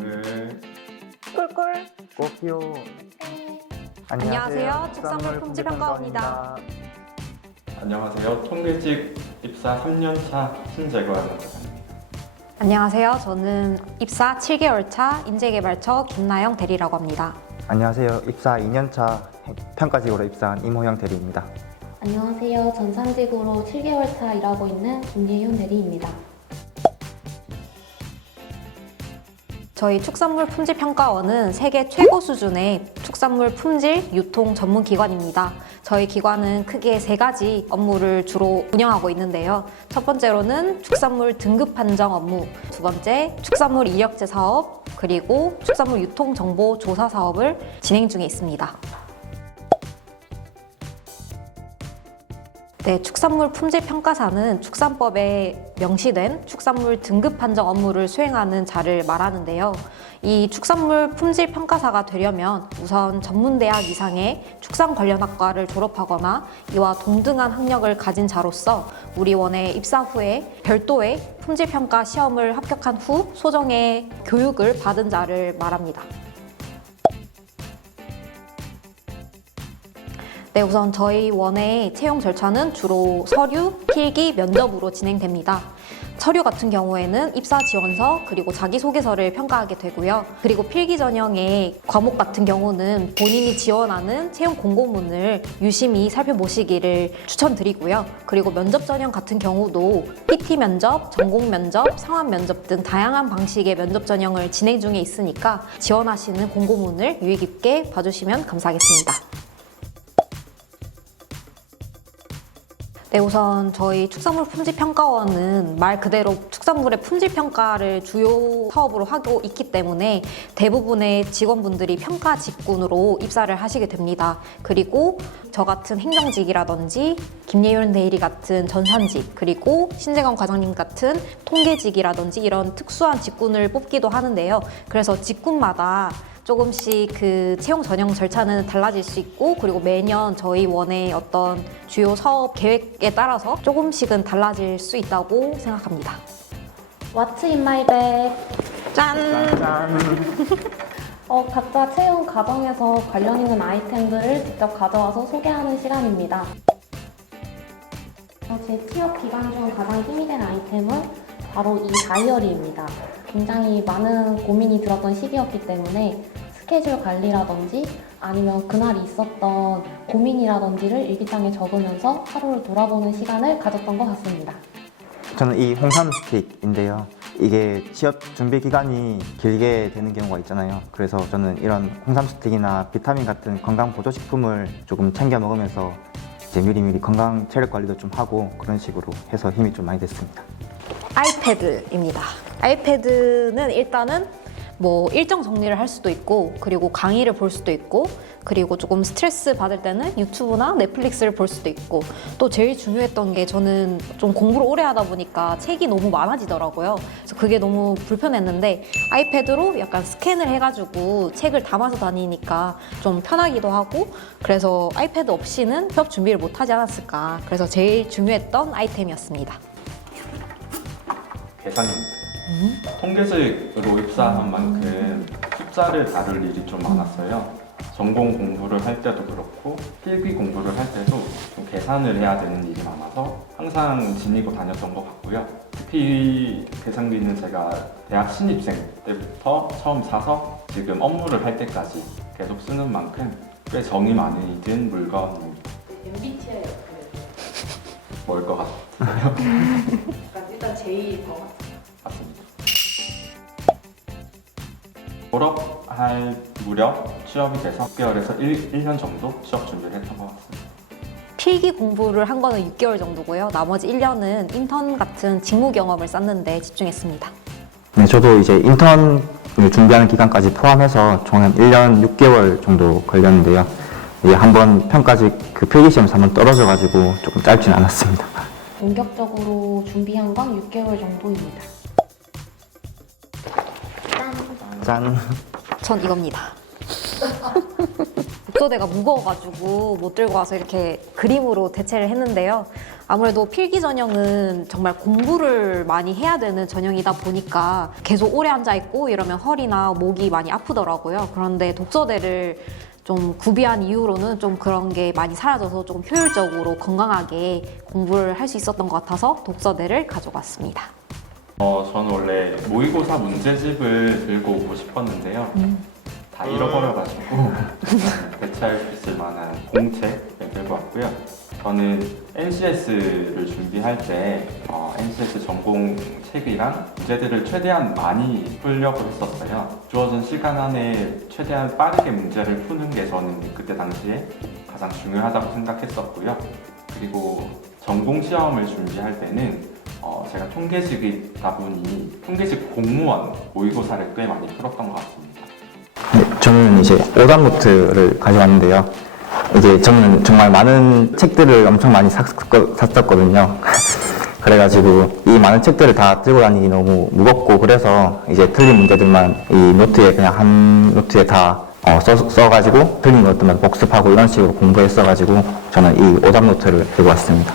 물 꿀꿀. 꽃피오. 안녕하세요. 축산물 품질 평가원입니다. 안녕하세요. 통계직 입사 3년차 신재관 원장입니다. 안녕하세요. 저는 입사 7개월 차 인재개발처 김나영 대리라고 합니다. 안녕하세요. 입사 2년차 평가직으로 입사한 임호영 대리입니다. 안녕하세요. 전산직으로 7개월 차 일하고 있는 김예윤 대리입니다. 저희 축산물 품질 평가원은 세계 최고 수준의 축산물 품질 유통 전문 기관입니다. 저희 기관은 크게 3가지 업무를 주로 운영하고 있는데요. 첫 번째로는 축산물 등급 판정 업무, 두 번째 축산물 이력제 사업, 그리고 축산물 유통 정보 조사 사업을 진행 중에 있습니다. 네, 축산물 품질 평가사는 축산법에 명시된 축산물 등급 판정 업무를 수행하는 자를 말하는데요. 이 축산물 품질 평가사가 되려면 우선 전문대학 이상의 축산 관련 학과를 졸업하거나 이와 동등한 학력을 가진 자로서 우리 원에 입사 후에 별도의 품질 평가 시험을 합격한 후 소정의 교육을 받은 자를 말합니다. 네, 우선 저희 원의 채용 절차는 주로 서류, 필기, 면접으로 진행됩니다. 서류 같은 경우에는 입사 지원서 그리고 자기소개서를 평가하게 되고요. 그리고 필기 전형의 과목 같은 경우는 본인이 지원하는 채용 공고문을 유심히 살펴보시기를 추천드리고요. 그리고 면접 전형 같은 경우도 PT 면접, 전공 면접, 상황 면접 등 다양한 방식의 면접 전형을 진행 중에 있으니까 지원하시는 공고문을 유의 깊게 봐주시면 감사하겠습니다. 네, 우선 저희 축산물 품질 평가원은 말 그대로 축산물의 품질 평가를 주요 사업으로 하고 있기 때문에 대부분의 직원분들이 평가 직군으로 입사를 하시게 됩니다. 그리고 저 같은 행정직이라든지 김예윤 대리 같은 전산직, 그리고 신재관 과장님 같은 통계직이라든지 이런 특수한 직군을 뽑기도 하는데요. 그래서 직군마다 조금씩 그 채용 전형 절차는 달라질 수 있고, 그리고 매년 저희 원의 어떤 주요 사업 계획에 따라서 조금씩은 달라질 수 있다고 생각합니다. What's in my bag? 짠! 짠! 각자 채용 과정에서 관련 있는 아이템들을 직접 가져와서 소개하는 시간입니다. 제 취업 기간 중 가장 힘이 된 아이템은 바로 이 다이어리입니다. 굉장히 많은 고민이 들었던 시기였기 때문에 스케줄 관리라든지 아니면 그날 있었던 고민이라든지를 일기장에 적으면서 하루를 돌아보는 시간을 가졌던 것 같습니다. 저는 이 홍삼 스틱인데요. 이게 취업 준비 기간이 길게 되는 경우가 있잖아요. 그래서 저는 이런 홍삼 스틱이나 비타민 같은 건강 보조식품을 조금 챙겨 먹으면서 이제 미리미리 건강 체력 관리도 좀 하고 그런 식으로 해서 힘이 좀 많이 됐습니다. 아이패드입니다. 아이패드는 일단은 뭐 일정 정리를 할 수도 있고, 그리고 강의를 볼 수도 있고, 그리고 조금 스트레스 받을 때는 유튜브나 넷플릭스를 볼 수도 있고, 또 제일 중요했던 게 저는 좀 공부를 오래 하다 보니까 책이 너무 많아지더라고요. 그래서 그게 너무 불편했는데 아이패드로 약간 스캔을 해가지고 책을 담아서 다니니까 좀 편하기도 하고, 그래서 아이패드 없이는 취업 준비를 못 하지 않았을까. 그래서 제일 중요했던 아이템이었습니다. 계산입니다. 통계직으로 입사한 만큼 숫자를 다룰 일이 좀 많았어요. 전공 공부를 할 때도 그렇고 필기 공부를 할 때도 좀 계산을 해야 되는 일이 많아서 항상 지니고 다녔던 것 같고요. 특히 계산기는 제가 대학 신입생 때부터 처음 사서 지금 업무를 할 때까지 계속 쓰는 만큼 꽤 정이 많이 든 물건입니다. MBTI 어떻게 뭘 것 같아요? 돼요? 일단 제일 것 같아요. 맞습니다. 졸업할 무렵 취업이 돼서 6개월에서 1년 정도 취업 준비를 했던 것 같습니다. 필기 공부를 한 거는 6개월 정도고요. 나머지 1년은 인턴 같은 직무 경험을 쌓는데 집중했습니다. 네, 저도 이제 인턴을 준비하는 기간까지 포함해서 총 한 1년 6개월 정도 걸렸는데요. 이제 한번 평가직 그 필기시험에서 한번 떨어져가지고 조금 짧진 않았습니다. 본격적으로 준비한 건 6개월 정도입니다. 짠! 전 이겁니다. 독서대가 무거워가지고 못 들고 와서 이렇게 그림으로 대체를 했는데요. 아무래도 필기 전형은 정말 공부를 많이 해야 되는 전형이다 보니까 계속 오래 앉아 있고 이러면 허리나 목이 많이 아프더라고요. 그런데 독서대를 좀 구비한 이후로는 좀 그런 게 많이 사라져서 조금 효율적으로 건강하게 공부를 할 수 있었던 것 같아서 독서대를 가져갔습니다. 저는 원래 모의고사 문제집을 들고 오고 싶었는데요. 다 잃어버려가지고 대체할 수 있을 만한 공책을 들고 왔고요. 저는 NCS를 준비할 때 NCS 전공 책이랑 문제들을 최대한 많이 풀려고 했었어요. 주어진 시간 안에 최대한 빠르게 문제를 푸는 게 저는 그때 당시에 가장 중요하다고 생각했었고요. 그리고 전공 시험을 준비할 때는 제가 통계직이다 보니 통계직 공무원 모의고사를 꽤 많이 풀었던 것 같습니다. 네, 저는 이제 오답 노트를 가져왔는데요. 이제 저는 정말 많은 책들을 엄청 많이 샀었거든요. 그래가지고 이 많은 책들을 다 들고 다니기 너무 무겁고 그래서 이제 틀린 문제들만 이 노트에 그냥 한 노트에 다 써가지고 틀린 것들만 복습하고 이런 식으로 공부했어가지고 저는 이 오답 노트를 들고 왔습니다.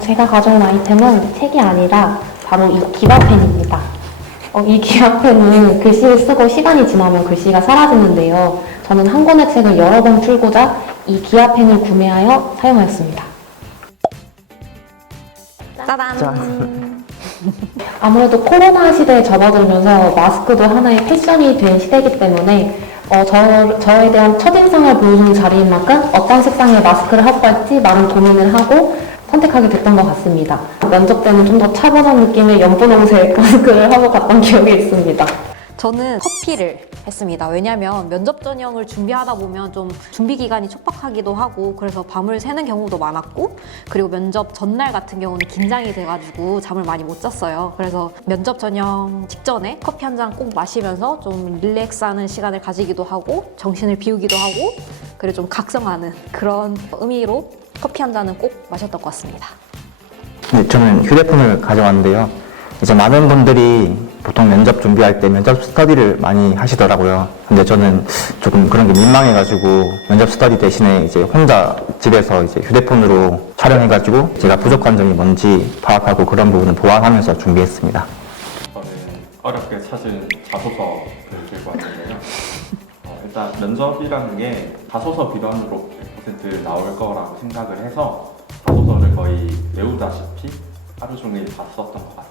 제가 가져온 아이템은 책이 아니라 바로 이 기바펜입니다. 이 기바펜은 글씨를 쓰고 시간이 지나면 글씨가 사라지는데요. 저는 한 권의 책을 여러 번 풀고자 이 기아펜을 구매하여 사용하였습니다. 짜잔! 아무래도 코로나 시대에 접어들면서 마스크도 하나의 패션이 된 시대이기 때문에 저에 대한 첫인상을 보여주는 자리인 만큼 어떤 색상의 마스크를 하고 갈지 많은 고민을 하고 선택하게 됐던 것 같습니다. 면접 때는 좀 더 차분한 느낌의 연분홍색 마스크를 하고 갔던 기억이 있습니다. 저는 커피를 했습니다. 왜냐하면 면접 전형을 준비하다 보면 좀 준비 기간이 촉박하기도 하고 그래서 밤을 새는 경우도 많았고 그리고 면접 전날 같은 경우는 긴장이 돼가지고 잠을 많이 못 잤어요. 그래서 면접 전형 직전에 커피 한 잔 꼭 마시면서 좀 릴렉스하는 시간을 가지기도 하고 정신을 비우기도 하고 그리고 좀 각성하는 그런 의미로 커피 한 잔은 꼭 마셨던 것 같습니다. 네, 저는 휴대폰을 가져왔는데요. 이제 많은 분들이 보통 면접 준비할 때 면접 스터디를 많이 하시더라고요. 근데 저는 조금 그런 게 민망해가지고 면접 스터디 대신에 이제 혼자 집에서 이제 휴대폰으로 촬영해가지고 제가 부족한 점이 뭔지 파악하고 그런 부분을 보완하면서 준비했습니다. 저는 어렵게 찾은 자소서를 들고 왔는데요. 일단 면접이라는 게 자소서 비단으로 100% 나올 거라고 생각을 해서 자소서를 거의 외우다시피 하루 종일 다 썼던 것 같습니다.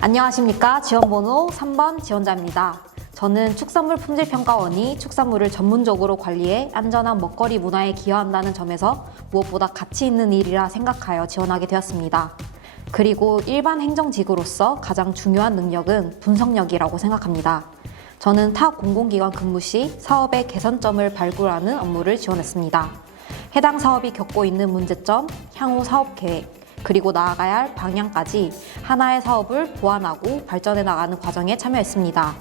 안녕하십니까. 지원번호 3번 지원자입니다. 저는 축산물 품질평가원이 축산물을 전문적으로 관리해 안전한 먹거리 문화에 기여한다는 점에서 무엇보다 가치 있는 일이라 생각하여 지원하게 되었습니다. 그리고 일반 행정직으로서 가장 중요한 능력은 분석력이라고 생각합니다. 저는 타 공공기관 근무 시 사업의 개선점을 발굴하는 업무를 지원했습니다. 해당 사업이 겪고 있는 문제점, 향후 사업 계획, 그리고 나아가야 할 방향까지 하나의 사업을 보완하고 발전해 나가는 과정에 참여했습니다.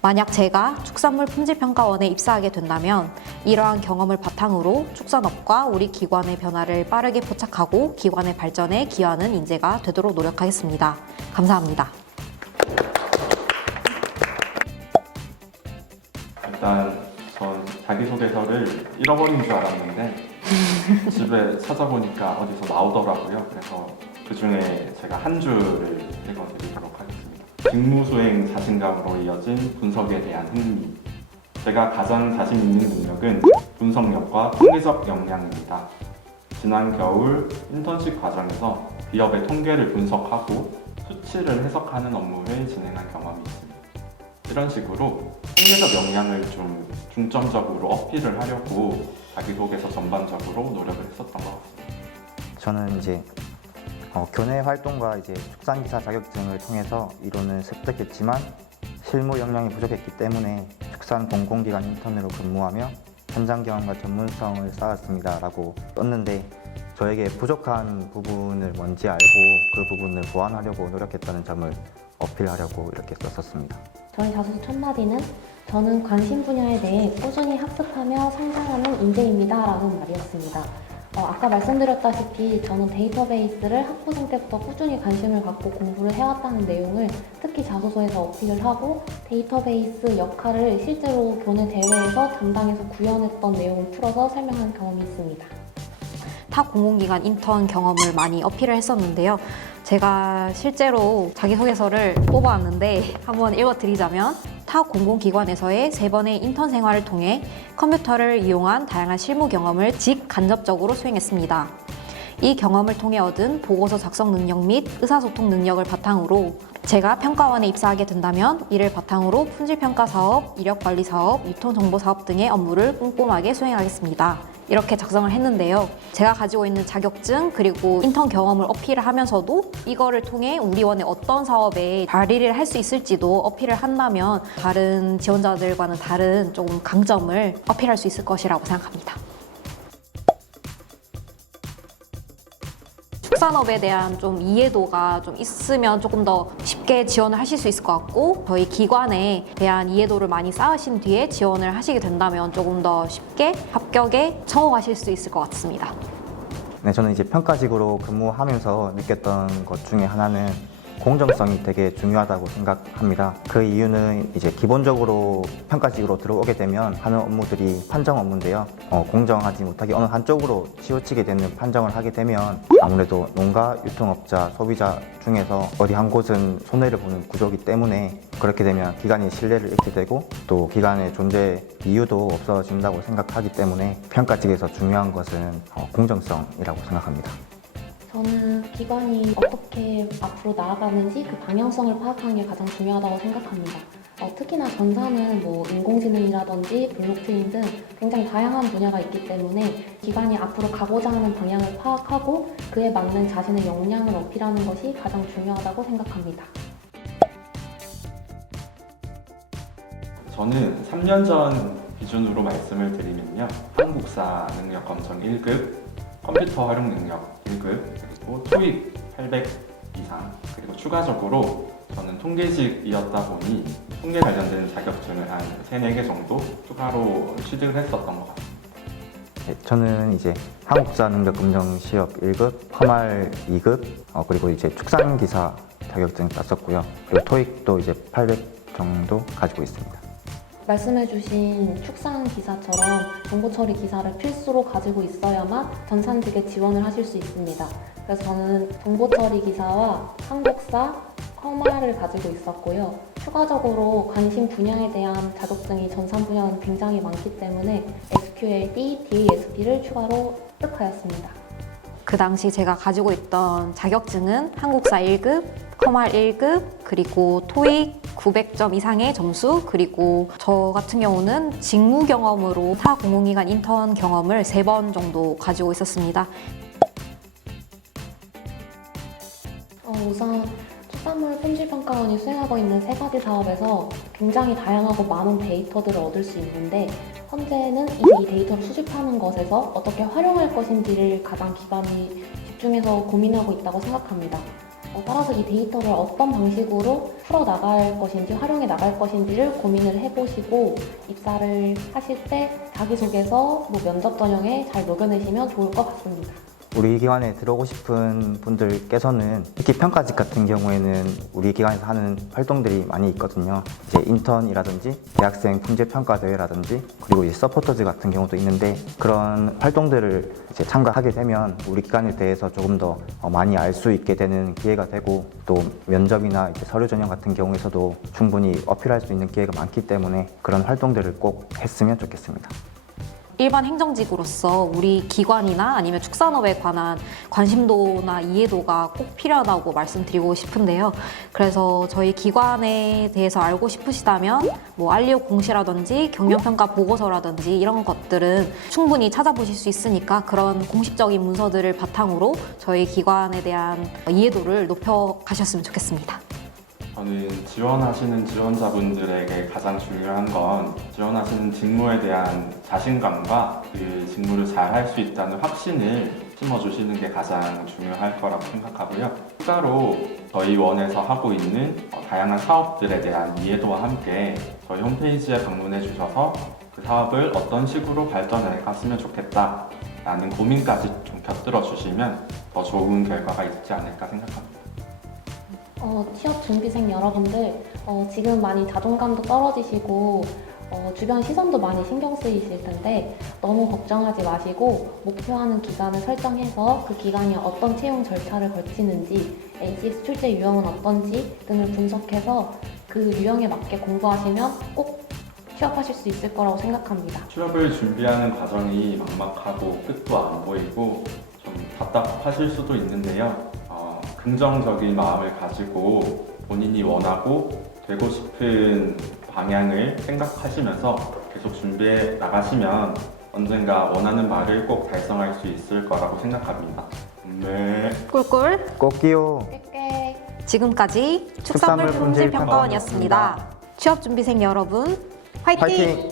만약 제가 축산물 품질평가원에 입사하게 된다면 이러한 경험을 바탕으로 축산업과 우리 기관의 변화를 빠르게 포착하고 기관의 발전에 기여하는 인재가 되도록 노력하겠습니다. 감사합니다. 일단 전 자기소개서를 잃어버린 줄 알았는데 집에 찾아보니까 어디서 나오더라고요. 그래서 그 중에 제가 한 줄을 읽어드리도록 하겠습니다. 직무 수행 자신감으로 이어진 분석에 대한 흥미. 제가 가장 자신 있는 능력은 분석력과 통계적 역량입니다. 지난 겨울 인턴십 과정에서 기업의 통계를 분석하고 수치를 해석하는 업무를 진행한 경험이 있습니다. 이런 식으로 통계적 역량을 좀 중점적으로 어필을 하려고 자기소개서 전반적으로 노력을 했었던 것 같습니다. 저는 이제 교내 활동과 이제 축산기사 자격증을 통해서 이론을 습득했지만 실무 역량이 부족했기 때문에 축산 공공기관 인턴으로 근무하며 현장 경험과 전문성을 쌓았습니다 라고 썼는데 저에게 부족한 부분을 뭔지 알고 그 부분을 보완하려고 노력했다는 점을 어필하려고 이렇게 썼었습니다. 저희 자소서 첫 마디는 저는 관심 분야에 대해 꾸준히 학습하며 성장하는 인재입니다 라는 말이었습니다. 아까 말씀드렸다시피 저는 데이터베이스를 학부생 때부터 꾸준히 관심을 갖고 공부를 해왔다는 내용을 특히 자소서에서 어필을 하고 데이터베이스 역할을 실제로 교내 대회에서 담당해서 구현했던 내용을 풀어서 설명한 경험이 있습니다. 타 공공기관 인턴 경험을 많이 어필을 했었는데요. 제가 실제로 자기소개서를 뽑아왔는데 한번 읽어드리자면 타 공공기관에서의 3번의 인턴 생활을 통해 컴퓨터를 이용한 다양한 실무 경험을 직간접적으로 수행했습니다. 이 경험을 통해 얻은 보고서 작성 능력 및 의사소통 능력을 바탕으로 제가 평가원에 입사하게 된다면 이를 바탕으로 품질평가 사업, 이력관리 사업, 유통정보 사업 등의 업무를 꼼꼼하게 수행하겠습니다. 이렇게 작성을 했는데요. 제가 가지고 있는 자격증 그리고 인턴 경험을 어필을 하면서도 이거를 통해 우리 원의 어떤 사업에 발휘를 할 수 있을지도 어필을 한다면 다른 지원자들과는 다른 조금 강점을 어필할 수 있을 것이라고 생각합니다. 축산업에 대한 좀 이해도가 좀 있으면 조금 더 쉽게 지원을 하실 수 있을 것 같고 저희 기관에 대한 이해도를 많이 쌓으신 뒤에 지원을 하시게 된다면 조금 더 쉽게 합격에 성공하실 수 있을 것 같습니다. 네, 저는 이제 평가직으로 근무하면서 느꼈던 것 중에 하나는 공정성이 되게 중요하다고 생각합니다. 그 이유는 이제 기본적으로 평가직으로 들어오게 되면 하는 업무들이 판정 업무인데요. 공정하지 못하게 어느 한쪽으로 치우치게 되는 판정을 하게 되면 아무래도 농가, 유통업자, 소비자 중에서 어디 한 곳은 손해를 보는 구조이기 때문에 그렇게 되면 기관이 신뢰를 잃게 되고 또 기관의 존재 이유도 없어진다고 생각하기 때문에 평가직에서 중요한 것은 공정성이라고 생각합니다. 저는 기관이 어떻게 앞으로 나아가는지 그 방향성을 파악하는 게 가장 중요하다고 생각합니다. 특히나 전사는 인공지능이라든지 블록체인 등 굉장히 다양한 분야가 있기 때문에 기관이 앞으로 가고자 하는 방향을 파악하고 그에 맞는 자신의 역량을 어필하는 것이 가장 중요하다고 생각합니다. 저는 3년 전 기준으로 말씀을 드리면요. 한국사 능력 검정 1급, 컴퓨터 활용 능력 1급, 그리고 토익 800 이상, 그리고 추가적으로 저는 통계직이었다 보니 통계 관련된 자격증을 한 3, 4개 정도 추가로 취득을 했었던 것 같아요. 네, 저는 이제 한국사 능력 검정 시험 1급, 컴활 2급, 그리고 이제 축산기사 자격증 땄었고요. 그리고 토익도 이제 800 정도 가지고 있습니다. 말씀해주신 축산 기사처럼 정보 처리 기사를 필수로 가지고 있어야만 전산직에 지원을 하실 수 있습니다. 그래서 저는 정보 처리 기사와 한국사, 컴활을 가지고 있었고요. 추가적으로 관심 분야에 대한 자격증이 전산 분야는 굉장히 많기 때문에 SQLD, DASP를 추가로 습득하였습니다. 그 당시 제가 가지고 있던 자격증은 한국사 1급, 컴활 1급, 그리고 토익 900점 이상의 점수, 그리고 저 같은 경우는 직무 경험으로 타 공공기관 인턴 경험을 3번 정도 가지고 있었습니다. 우선 축산물 품질평가원이 수행하고 있는 3가지 사업에서 굉장히 다양하고 많은 데이터들을 얻을 수 있는데 현재는 이 데이터를 수집하는 것에서 어떻게 활용할 것인지를 가장 기관이 집중해서 고민하고 있다고 생각합니다. 따라서 이 데이터를 어떤 방식으로 풀어나갈 것인지 활용해 나갈 것인지를 고민을 해보시고 입사를 하실 때 자기소개서, 면접 전형에 잘 녹여내시면 좋을 것 같습니다. 우리 기관에 들어오고 싶은 분들께서는 특히 평가직 같은 경우에는 우리 기관에서 하는 활동들이 많이 있거든요. 이제 인턴이라든지 대학생 품질평가 대회라든지 그리고 이제 서포터즈 같은 경우도 있는데 그런 활동들을 이제 참가하게 되면 우리 기관에 대해서 조금 더 많이 알 수 있게 되는 기회가 되고 또 면접이나 이제 서류 전형 같은 경우에서도 충분히 어필할 수 있는 기회가 많기 때문에 그런 활동들을 꼭 했으면 좋겠습니다. 일반 행정직으로서 우리 기관이나 아니면 축산업에 관한 관심도나 이해도가 꼭 필요하다고 말씀드리고 싶은데요. 그래서 저희 기관에 대해서 알고 싶으시다면 알리오 공시라든지 경영평가 보고서라든지 이런 것들은 충분히 찾아보실 수 있으니까 그런 공식적인 문서들을 바탕으로 저희 기관에 대한 이해도를 높여가셨으면 좋겠습니다. 저는 지원하시는 지원자분들에게 가장 중요한 건 지원하시는 직무에 대한 자신감과 그 직무를 잘 할 수 있다는 확신을 심어주시는 게 가장 중요할 거라고 생각하고요. 추가로 저희 원에서 하고 있는 다양한 사업들에 대한 이해도와 함께 저희 홈페이지에 방문해 주셔서 그 사업을 어떤 식으로 발전해 갔으면 좋겠다 라는 고민까지 좀 곁들여 주시면 더 좋은 결과가 있지 않을까 생각합니다. 취업 준비생 여러분들, 지금 많이 자존감도 떨어지시고 주변 시선도 많이 신경 쓰이실 텐데 너무 걱정하지 마시고 목표하는 기간을 설정해서 그 기간이 어떤 채용 절차를 거치는지, NCS 출제 유형은 어떤지 등을 분석해서 그 유형에 맞게 공부하시면 꼭 취업하실 수 있을 거라고 생각합니다. 취업을 준비하는 과정이 막막하고 끝도 안 보이고 좀 답답하실 수도 있는데요. 긍정적인 마음을 가지고 본인이 원하고 되고 싶은 방향을 생각하시면서 계속 준비해 나가시면 언젠가 원하는 바를 꼭 달성할 수 있을 거라고 생각합니다. 네. 꿀꿀. 꼭기요. 깨깨. 지금까지 축산물 축산물 품질 품질 평가원이었습니다. 취업 준비생 여러분, 화이팅! 화이팅!